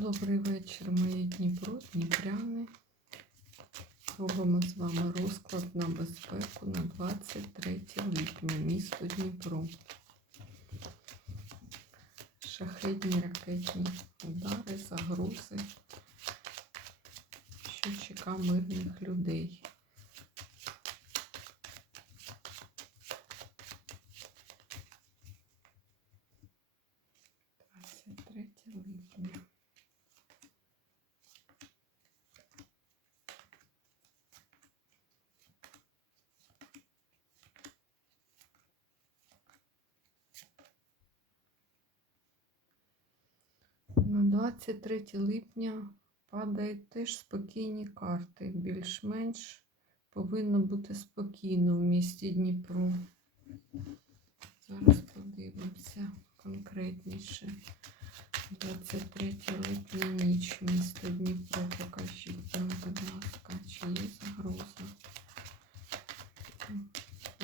Добрий вечір, мої Дніпро, Дніпряни. Робимо з вами розклад на безпеку на 23 липня, місто Дніпро. Шахетні ракетні удари, загрози, що чека мирних людей. На 23 липня падають теж спокійні карти. Більш-менш повинно бути спокійно в місті Дніпро. Зараз подивимося конкретніше. 23 липня ніч місто Дніпро. Покажіть нам, будь ласка, чи є загроза.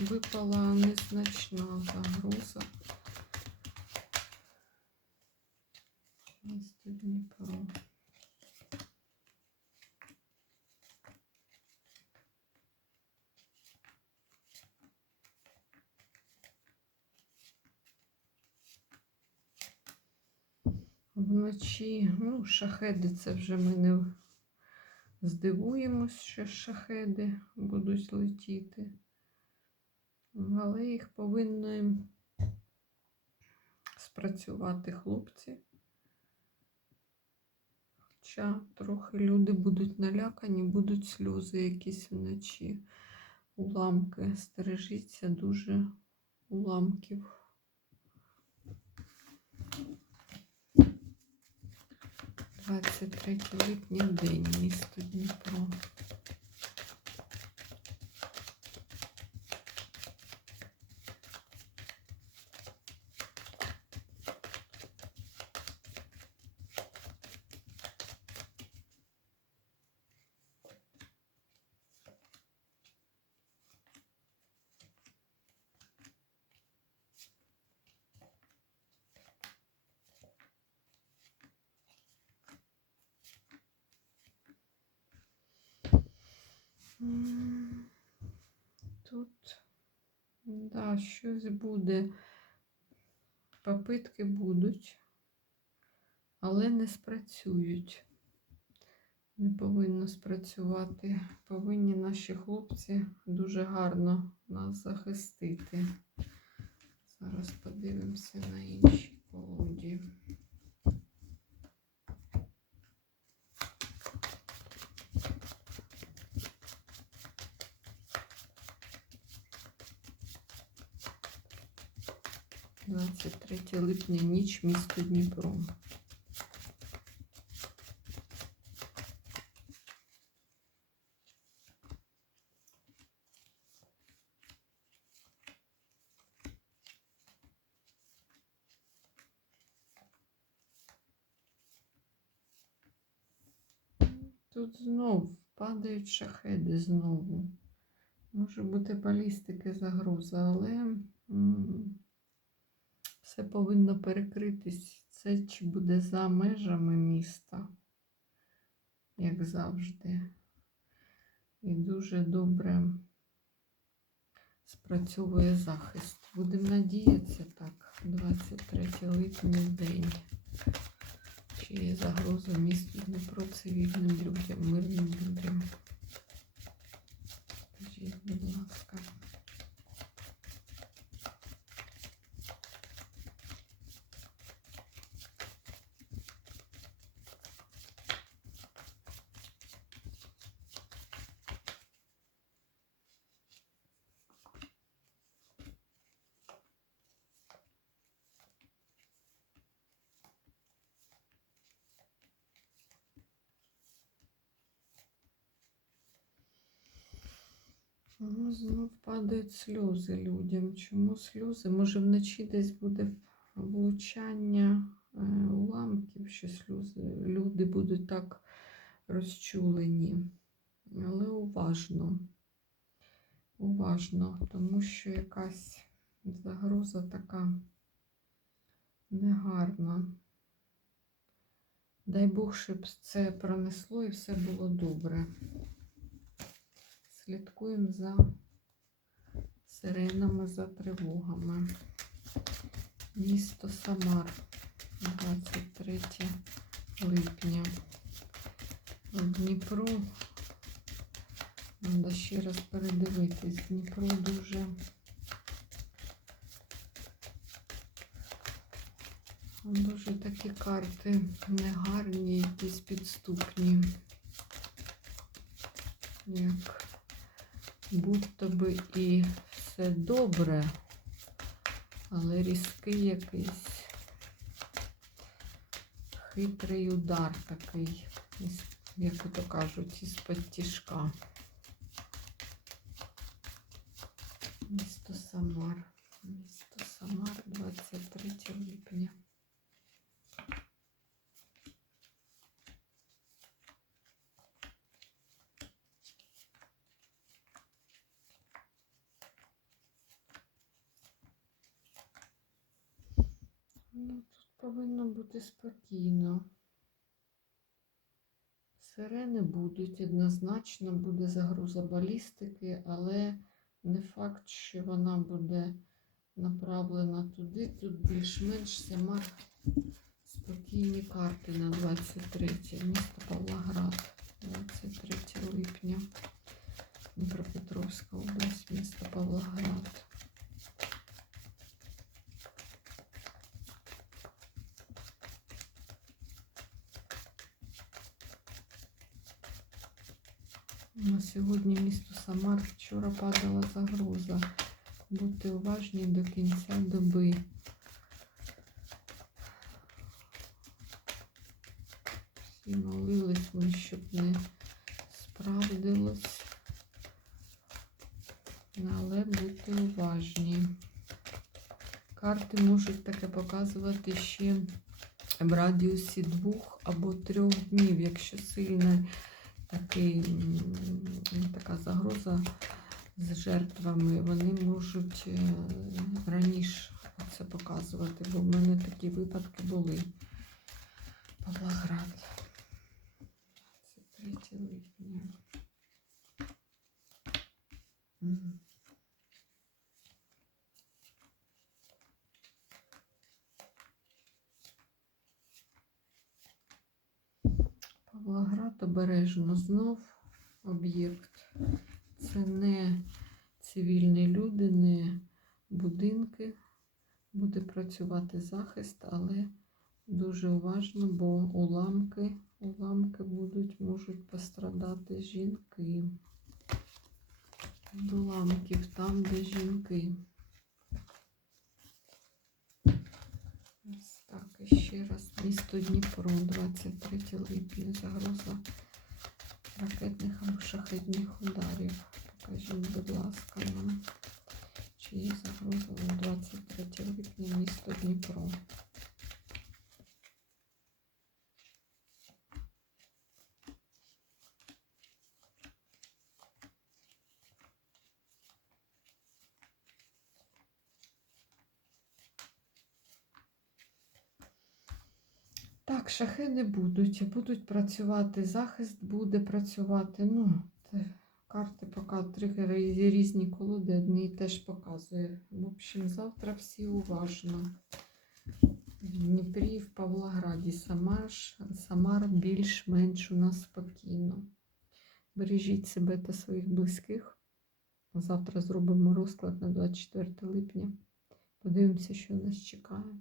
Випала незначна загроза. Місто Дніпро. Вночі, ну, шахеди це вже ми не здивуємось, що шахеди будуть летіти. Але їх повинні спрацювати хлопці. Хоча трохи люди будуть налякані, будуть сльози якісь вночі. Уламки. Стережіться дуже уламків. Двадцять третє липня день, місто Дніпро. Тут, да, щось буде. Попитки будуть, але не спрацюють. Не повинно спрацювати. Повинні наші хлопці дуже гарно нас захистити. Зараз подивимося на інші колоді. Двадцять третє липня ніч місто Дніпро. Тут знов падають шахеди знову. Може бути балістики загроза, але все повинно перекритись. Це чи буде за межами міста, як завжди. І дуже добре спрацьовує захист. Будемо надіятися так. 23 липня день. Чи є загроза місту Дніпро цивільним людям, мирним людям? Скажіть, будь ласка. Ну, знов падають сльози людям. Чому сльози? Може вночі десь буде влучання е, уламків, що сльози. Люди будуть так розчулені. Але уважно. Уважно, тому що якась загроза така негарна. Дай Бог, щоб це пронесло і все було добре. Слідкуємо за сиренами, за тривогами. Місто Самар, 23 липня. В Дніпру. Треба ще раз передивитись. Дніпро дуже дуже такі карти негарні, якісь підступні. Як будто би і все добре, але різкий якийсь хитрий удар такий, як то кажуть, тішка. Місто Самар. Місто Самар, 23 липня. Ну, тут повинно бути спокійно. Сирени будуть, однозначно буде загроза балістики, але не факт, що вона буде направлена туди. Тут більш-менш Самар спокійні карти на 23 місто Павлоград, 23 липня. Дніпропетровська область, місто Павлоград. На сьогодні місто Самар вчора падала загроза. Будьте уважні до кінця доби. Всі молились ми, щоб не справдилось. Але будьте уважні. Карти можуть таке показувати ще в радіусі двох або трьох днів, якщо сильне такий, така загроза з жертвами, вони можуть е, раніше це показувати, бо в мене такі випадки були. Павлоград. 23 липня. Мгм. Павлоград обережно знов об'єкт. Це не цивільні люди, не будинки. Буде працювати захист, але дуже уважно, бо уламки, уламки будуть, можуть пострадати жінки. Від уламків там, де жінки. Так, і ще раз. Місто Дніпро, 23 липня. Загроза ракетних або шахетних ударів. Покажіть, будь ласка, нам, чи є загроза на 23 липня місто Дніпро. Так, шахеди будуть, будуть працювати, захист буде працювати. Ну, це карти показують, тригери різні колоди, одні теж показує. В общем, завтра всі уважно. В Дніпрі, в Павлограді, Самар, Самар більш-менш у нас спокійно. Бережіть себе та своїх близьких. Завтра зробимо розклад на 24 липня. Подивимося, що нас чекає.